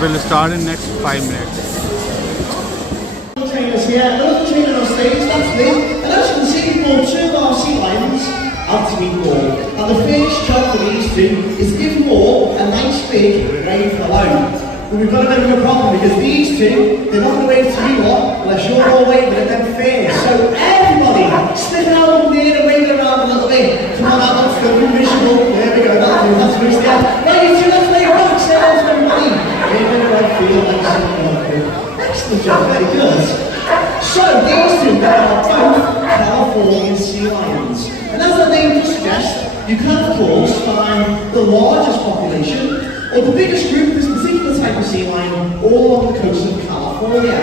will start in next 5 minutes. Trainers here, another trainer on stage, that's me. And as you can see, we've brought 2 of our sea lions out to meet more. And the first job for these 2 is give more a nice big wave hello. But we've got a bit of a problem because these 2, they're not going to wave to you lot unless you're all waving at them first. So everybody, stick out up there and wave around a little bit. Come on, that's going to be visual. There we go, that's Bruce there. Right, you 2, let's wave back, say hello to everybody. Give it a right feel, nice and good. Excellent job, very good. So these 2 are both Californian sea lions. And as the name would suggest, you can of course find the largest population or the biggest group of this particular type of sea lion all along the coast of California.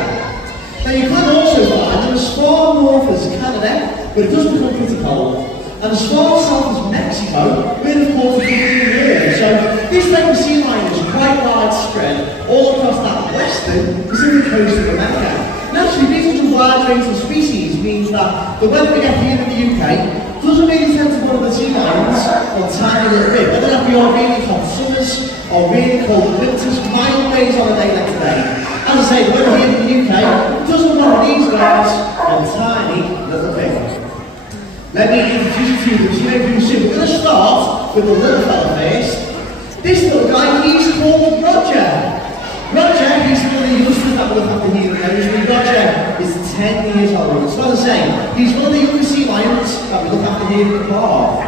Now you can also find them as far north as Canada, where it does become pretty cold, and as far south as Mexico, where of course it can be warm. So this type of sea lion is quite widespread all across that western Pacific coast of America. Naturally, being such a wide range of species means that the weather we get here in the UK doesn't really tend to bother the sea lions on tiny little bit. Whether that be our really hot summers or really cold winters, mild days on a day like today. As I say, the weather here in the UK doesn't bother these guys on tiny little bit. Let me introduce you to them so you know who's who. We're going to start with the little fella first. This little guy, he's called Roger. Roger, he's one of the youngsters that we'll have to hear now. Roger is 10 years old. So as I say, he's one of the youngest sea lions that we look after here in the park.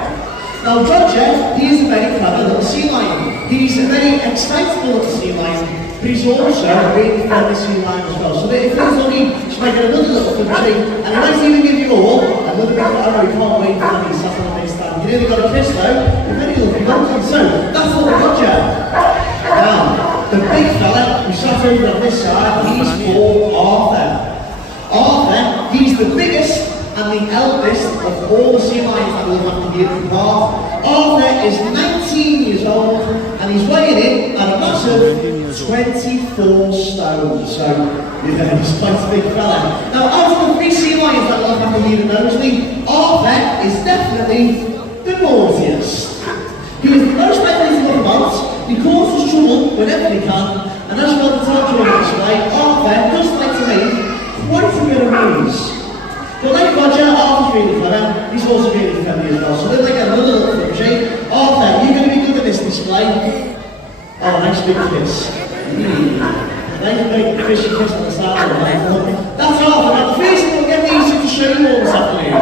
Now Roger, he is a very clever little sea lion. He's a very excitable little sea lion, but he's also a really friendly sea lion as well. So that if he's lucky, she might get another little country, and he might even give you all another big arrow. You can't wait for him to sat on the next stand. You nearly got a kiss though. You're very lucky, don't you? So that's little Roger. Now, the big fella who sat over on this side, he's called Arthur. Arthur, he's the biggest and the eldest of all the sea lions that we'll have to here in the park. Arthur is 19 years old and he's weighing in at a massive 24 stone. So, yeah, he's quite a big fella. Now, out of the 3 sea lions that we'll have to here in Knowsley, Arthur is definitely the naughtiest. He is the most likely to look about. He causes trouble whenever he can, and as well as talking on this way, Arthur does like to make quite a bit of noise. But like Roger, Arthur's really clever, he's also really friendly as well. So they're like a little country. Arthur, you're going to be good at this display. Oh, nice big kiss. Nice big fishy kiss on the side of the head. That's Arthur. Now the first thing we'll get these to show you all this afternoon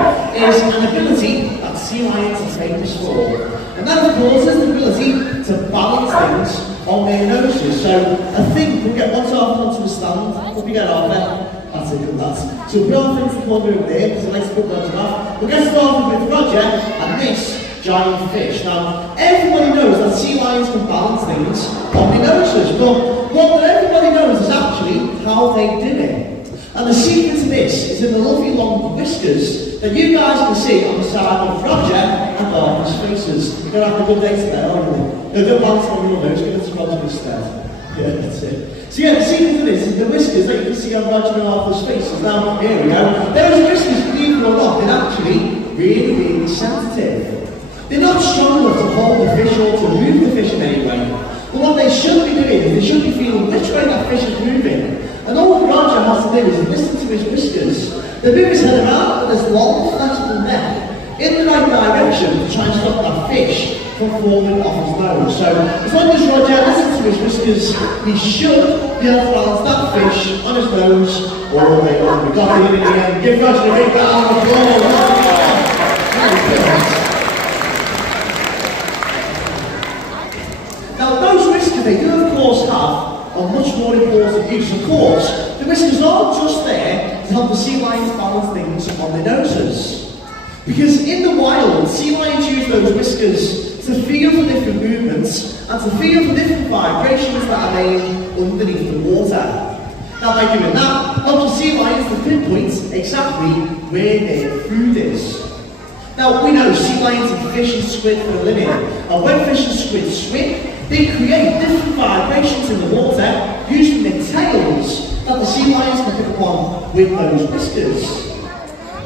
is an ability that sea lions are famous for. And that of course is the ability to balance things on their noses. So I think we'll get one Arthur onto the stand. Hope you get Arthur. That's it, good lads. So we'll put our things in the corner over there because I like to put Roger off. We'll get started with Roger and this giant fish. Now everybody knows that sea lions can balance things on their noses, but what not everybody knows is actually how they do it. And the secret to this is in the lovely long whiskers that you guys can see on the side of Roger and Arthur's faces. You're going to have a good day today, aren't you? They're good balance on your nose, give it to Roger instead. Yeah, that's it. So yeah, the secret to this is the whiskers that you can see on Roger and Arthur's faces. Now, here we go. Those whiskers, believe it or not, they're actually really, really sensitive. They're not strong enough to hold the fish or to move the fish in any way. But what they should be doing is they should be feeling which way that fish is moving. And all that Roger has to do is listen to his whiskers. They move his head around with this long, flexible neck in the right direction to try and stop that fish from falling off his nose. So as long as Roger listens to his whiskers, he should be able to balance that fish on his nose all the way on. We got him in the end. Give Roger a big round of applause. Now those whiskers, they do of course have a much more important use. Of course, the whiskers aren't just there to help the sea lions balance things on their noses. Because in the wild, sea lions use those whiskers to feel for different movements and to feel for different vibrations that are made underneath the water. Now by doing that, helps the sea lions to pinpoint exactly where their food is. Now we know sea lions and fish and squid for a living, and when fish and squid swim, they create different vibrations in the water using their tails that the sea lions can pick up on with those whiskers.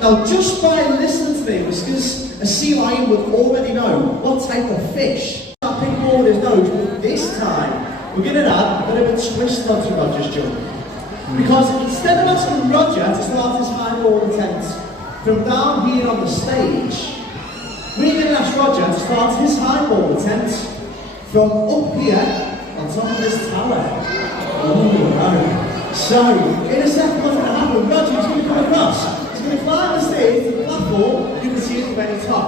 Now just by listening to their whiskers, a sea lion would already know what type of fish that pick up with his nose, but this time we're going to add a bit of a twist onto Roger's jump. Because instead of asking Roger to start his high ball attempt from down here on the stage, we're going to ask Roger to start his high ball attempt from up here on top of this tower. Ooh, no. So, in a second what's going to happen, Roger's going to come across. He's going to climb the stage to the platform you can see at the very top.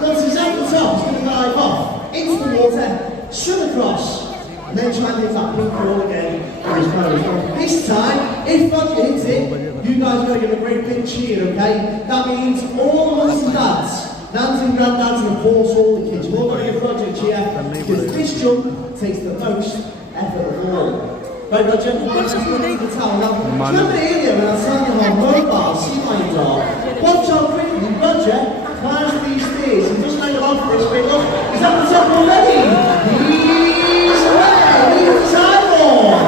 Once he's at the top, he's going to dive off into the water, swim across, and then try and do that pink ball again with his pose. This time, if Roger hits it, you guys are going to give a great big cheer, okay? That means all mums and dads, nans and granddads, and of course all the kids, we're all going to give Roger a cheer because this jump takes the most effort of all. Right, Roger, let's just go into the tower. Now, remember earlier when I was telling you how mobile sea lions are? Watch how quickly Roger climbs these stairs and doesn't make it off this way. Look, he's at the top already. He's away. He's the sideboard.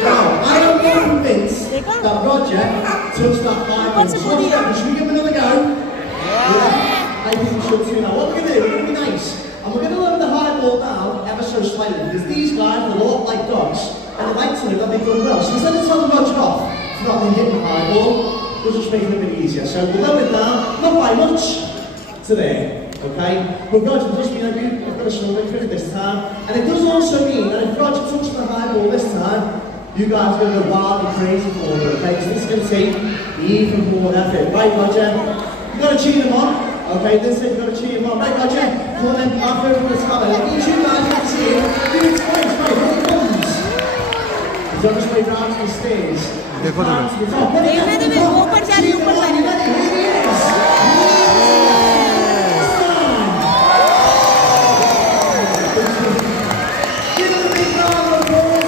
Now, I am more convinced that Roger touched that high ball. Should we give him another go? Yeah, I think we should too. Now, what we're going to do, we're going to be nice, and we're going to lower the high ball down ever so slightly, because these guys are a lot like dogs, and they like to know that they've done well. So instead of telling Roger off for not hitting the high ball, we'll just make it a bit easier. So we'll lower it down, not by much, to there, okay? But Roger does mean that we've got a slow way through it this time, and it does also mean that if Roger touches the high ball this time, you guys are going to go wild and crazy for it, okay? So this is going to take even more effort. Right, Roger? You've got to cheer them on. Okay, this is you've got to cheer them on. Right, Roger? Come on then, back over to the tower. Let me two guys can see it. Do it twice, right, here he comes. He's on his way round to the stairs. Round to the top. Ready, get to the top. Cheer them on, you ready? Here he is. Give him a big round of applause.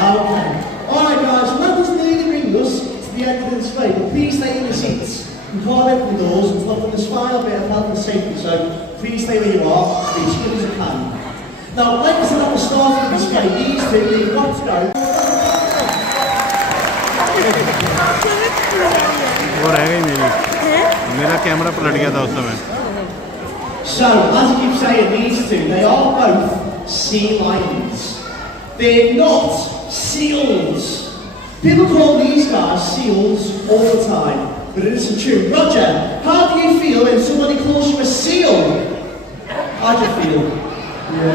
Okay. Alright guys, well that doesn't really bring us to the end of the display, but please stay in your seats. You can't open the doors, and stop on the smile bit of health and safety, so please stay where you are, be as quick as you can. Now, like I said at the start of the display, these two, they've got to go. वो रह गई मेरा camera पलट गया था उस समय. So, as I keep saying, these two, they are both sea lions. They're not seals. People call these guys seals all the time, but it isn't true. Roger, how do you feel when somebody calls you a seal? How do you feel? Yeah,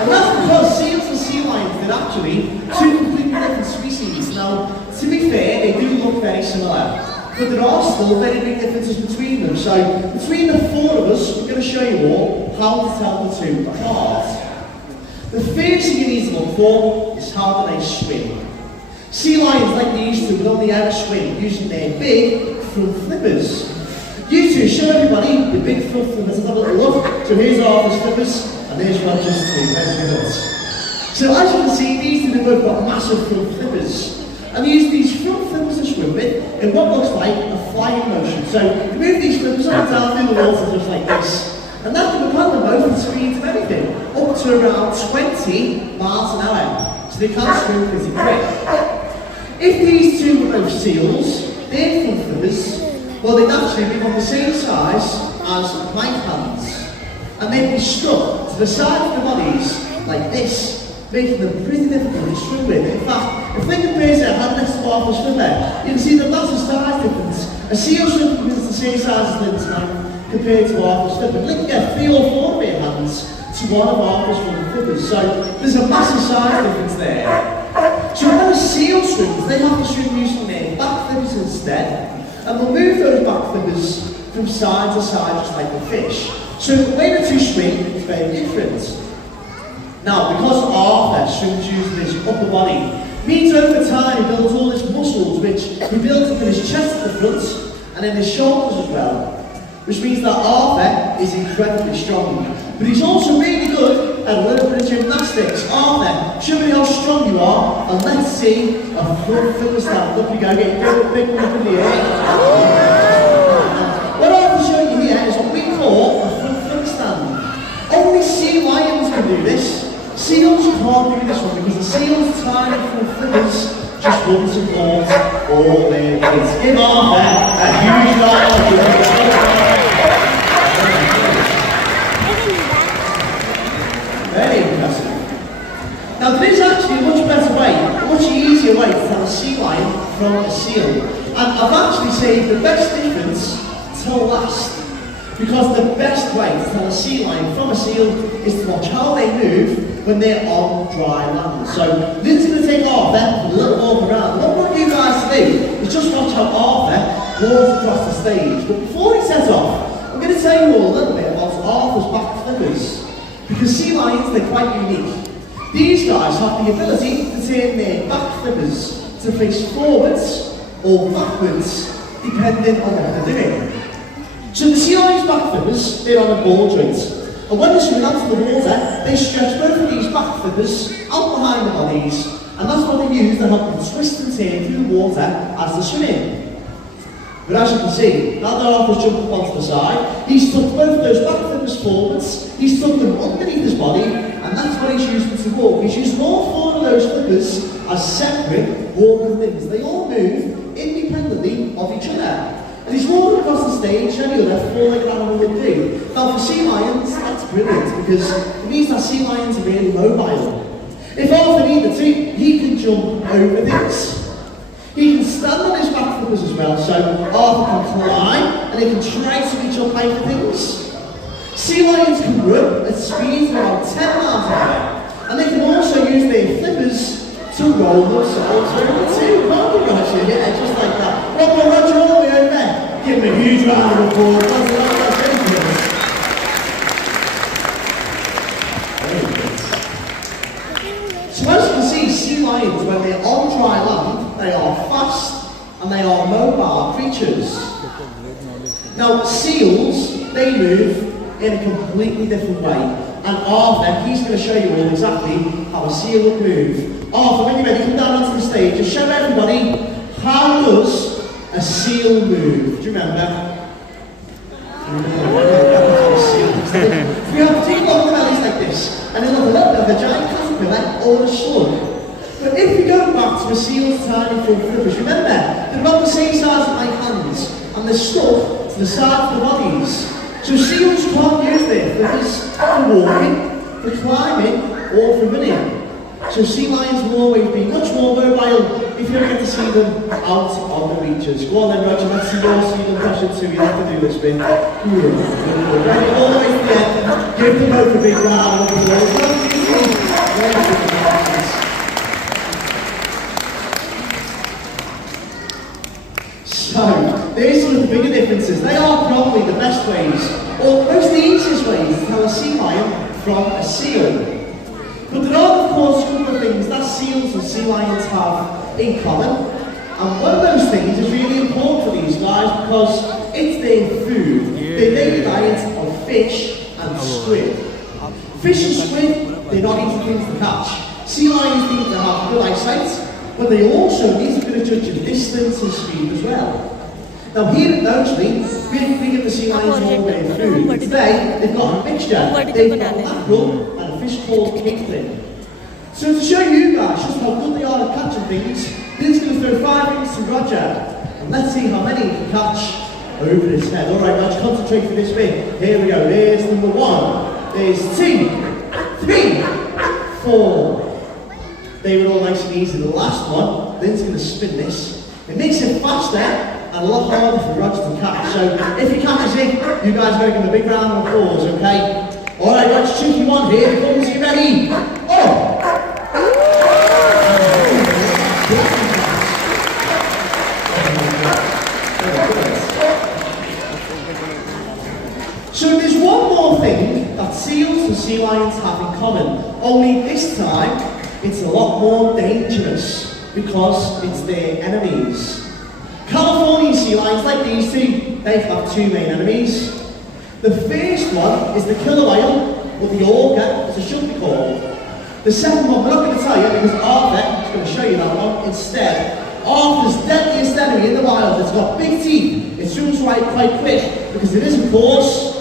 and that's because seals and sea lions, they're actually two completely different species. Now, to be fair, they do look very similar, but there are still very big differences between them. So, between the four of us, we're going to show you all how to tell the two apart. The first thing you need to look for is how do they swim. Sea lions like these two will only ever swim using their big front flippers. You two, show everybody the big front flippers. Let's have a little look. So here's Arthur's flippers, and there's Roger's too. Very good. So as you can see, these two have both got massive front flippers. And they use these front flippers to swim with in what looks like a flying motion. So you move these flippers up and down through the water just like this. And that can propel them both at speeds of anything, up to around 20 miles an hour. So they can swim pretty quick. If these two were both seals, their front flippers, well, they'd actually be on the same size as plank hands. And they'd be stuck to the side of their bodies like this, making them pretty difficult to swim with. In fact, if they compare their hand next to Arthur's swimmer, you can see the massive size difference. A seal swim is the same size as Lynn's hand compared to Arthur's flipper. Lynn can get 3 or 4 of their hands to one of Arthur's front flippers. So there's a massive size difference there. So when a seal swims, they have to swim using their back flippers instead. And they'll move those back flippers from side to side just like a fish. So the way the two swim is very different. Now, because Arthur swims using his upper body, means over time he builds all his muscles, which he builds up in his chest at the front and in his shoulders as well. Which means that Arthur is incredibly strong. But he's also really good at a little bit of gymnastics. Arthur, show me how strong you are, and let's see a front flipper stand. Look, we go, get your big one up in the air. What Arthur's showing you here is what we call a front flipper stand. Only sea lions can do this. Seals can't. can't do this one because the seal's tiny from flippers just wouldn't support all their kids. Give Arthur a huge round of applause. Very impressive. Now there is actually a much better way, a much easier way to tell a sea lion from a seal. And I've actually saved the best difference till last. Because the best way to tell a sea lion from a seal is to watch how they move when they're on dry land. So Lynn's going to take Arthur a little walk around. What I want you guys to do is just watch how Arthur walks across the stage. But before he sets off, I'm going to tell you all a little bit about Arthur's back flippers. Because sea lions, they're quite unique. These guys have the ability to turn their back flippers to face forwards or backwards, depending on what they're doing. So the sea lion's back flippers, they're on a ball joint. And when they're swimming out to the water, they stretch both of these back flippers out behind the bodies, and that's what they use to help them twist and turn through the water as they're swimming. But as you can see, now that Arthur's jumped up onto the side, he's tucked both of those back flippers forwards, he's tucked them underneath his body, and that's what he's using to walk. He's using all four of those flippers as separate walking limbs. They all move independently of each other. And he's walking across the stage, any other four-legged animal would do. Now for sea lions, that's brilliant, because it means that sea lions are really mobile. If Arthur needed to, he can jump over this. He can stand on his back flippers as well, so Arthur can climb, and he can try to reach up high for things. Sea lions can run at speeds of around 10 miles an hour, and they can also use their flippers to roll themselves over too. Can't you guys? Yeah, just like that. One more Roger all the way over there. Give him a huge round of applause. So as you can see, sea lions, when they're on dry land, they are fast and they are mobile creatures. Now seals, they move in a completely different way. And Arthur, he's going to show you all exactly how a seal would move. Arthur, when you're ready, come down onto the stage and show everybody how does a seal move. Do you remember? We have two long bellies like this, and then look a little bit of a giant caterpillar or a slug. But if we go back to a seal's tiny front flippers, remember, they're about the same size as my hands, and they're stuck to the side of the bodies. So seals can't use their flippers for walking, for climbing, or for running. So sea lions will always be much more mobile if you ever get to see them out on the beaches. Go on then, Roger, let's see your seal impression too. You have to do this bit. Ready, all the way to the end. Give them both a big round of applause. So, there's some of the bigger differences. They are probably the best ways, or most the easiest ways to tell a sea lion from a seal. But there are, of course, a couple of things that seals and sea lions have in common. And one of those things is really important for these guys because it's their food. Their daily diet of fish and squid. Fish and squid, they're not easy things to catch. Sea lions need to have good eyesight, but they also need a bit of judge of distance and speed as well. Now here at Knowsley, we give the sea lions all their food. But today, they've got a mixture. They've got mackerel and a fish called kingfin. So to show you guys just how good they are at catching things, Lynn's going to throw 5 rings to Roger. And let's see how many he can catch over his head. Alright, Roger, concentrate for this bit. Here we go. There's number 1. There's 2, 3, 4. They were all nice and easy. The last one, Lynn's going to spin this. It makes it faster and a lot harder for Roger to catch. So if he catches it, you guys are going to give him a big round of applause, okay? Alright, Roger, tricky one here. Comes, you ready? Oh! So there's one more thing that seals and sea lions have in common, only this time it's a lot more dangerous because it's their enemies. Californian sea lions, like these two, they have 2 main enemies. The first one is the killer whale, or the orca, as it should be called. The second one, we're not going to tell you because Arthur is going to show you that one instead. Arthur's deadliest enemy in the wild, it's got big teeth, it swims quite quick because it is, of course,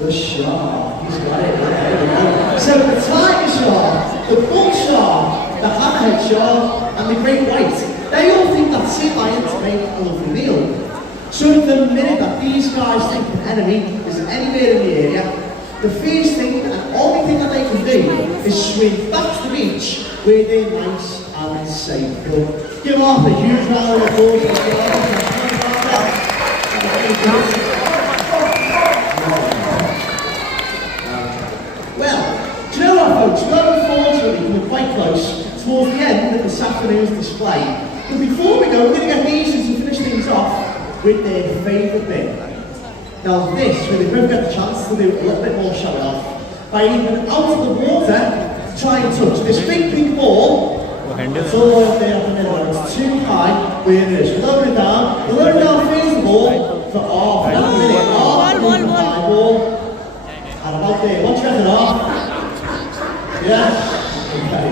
The shark, he's got it, there we go. So the tiger shark, the bull shark, the hammerhead shark, and the great white, they all think that sea lions make a lovely meal. So the minute that these guys think an enemy is anywhere in the area, the first thing and only thing that they can do is swim back to the beach where they're nice and safe. But give off a huge round of applause for well, do you know what, folks? We're unfortunately coming quite close towards the end of this afternoon's display. But before we go, we're going to get these to finish things off with their favourite bit. Now this, where they both get the chance to do a little bit more showing off by even out of the water to try and touch this big pink ball. It's all the way up there up in the middle. It's too high where it is. Lower it down. The lower down face the ball for off. And a minute off. High ball. And about there. What do you reckon off? Yeah? Okay.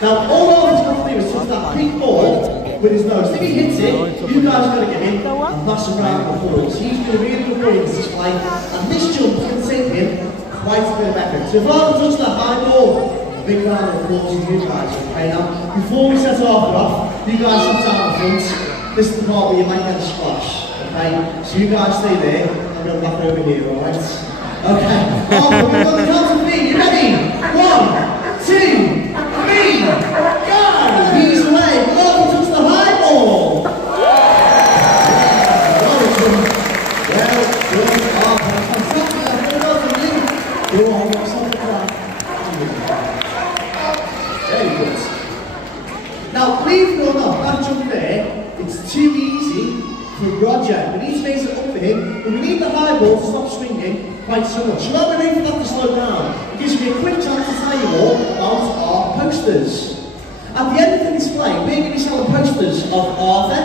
Now all Arthur's got to do is touch that pink ball with his nose. If he hits it, you guys are going to give him a massive round of applause. He's going to be really good boy in this display, and this jump is going to take him quite a bit of effort. So if I can touch that high ball, a big round of applause to you guys. Okay, now before we set Arthur off, you guys sit down in front. This is the part where you might get a splash. Okay, so you guys stay there. I'm going back over here, alright? Okay, Arthur, we've got the count of me. You ready? 1, 2, 3, go! He's away. Arthur touch the high ball. Very good. Now, believe it or not, that jump there, it's too easy for Roger. We need to make it up for him, but we need the high ball to stop swinging quite so much. So while we're waiting for that to slow down, it gives me a quick chance to tell you all about our posters. At the end of the display, we're going to be selling posters of Arthur,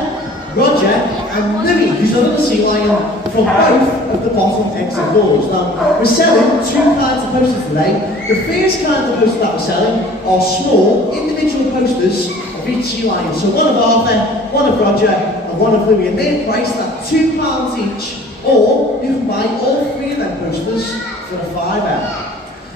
Roger and Louis, who's another sea lion from both of the bottom exit doors. Now, we're selling two kinds of posters today. The first kind of posters that we're selling are small, individual posters of each sea lion. So one of Arthur, one of Roger and one of Louis, and they're priced at £2 each, or you can buy all three of them posters for a £5.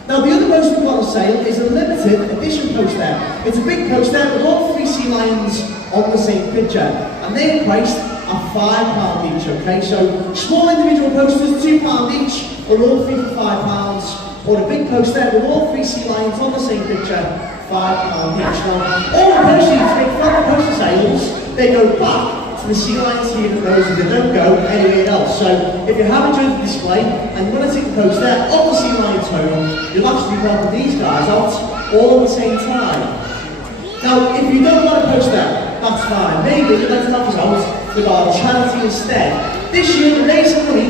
Now the other poster we've got on sale is a limited edition poster. It's a big poster with all three sea lions on the same picture, and they're priced at £5 each, okay? So small individual posters, £2 each, or all three for £5, or a big poster with all three sea lions on the same picture, £5 each. Now, all the proceeds made from the poster sales, they go back to the sea lions here at those, and they don't go anywhere else. So if you have enjoyed the display and you want to take a poster of the sea lion's home, you'll actually be helping these guys out all at the same time. Now, if you don't want a poster, that's fine. Maybe you'd like to help us out with our charity instead. This year, we're raising money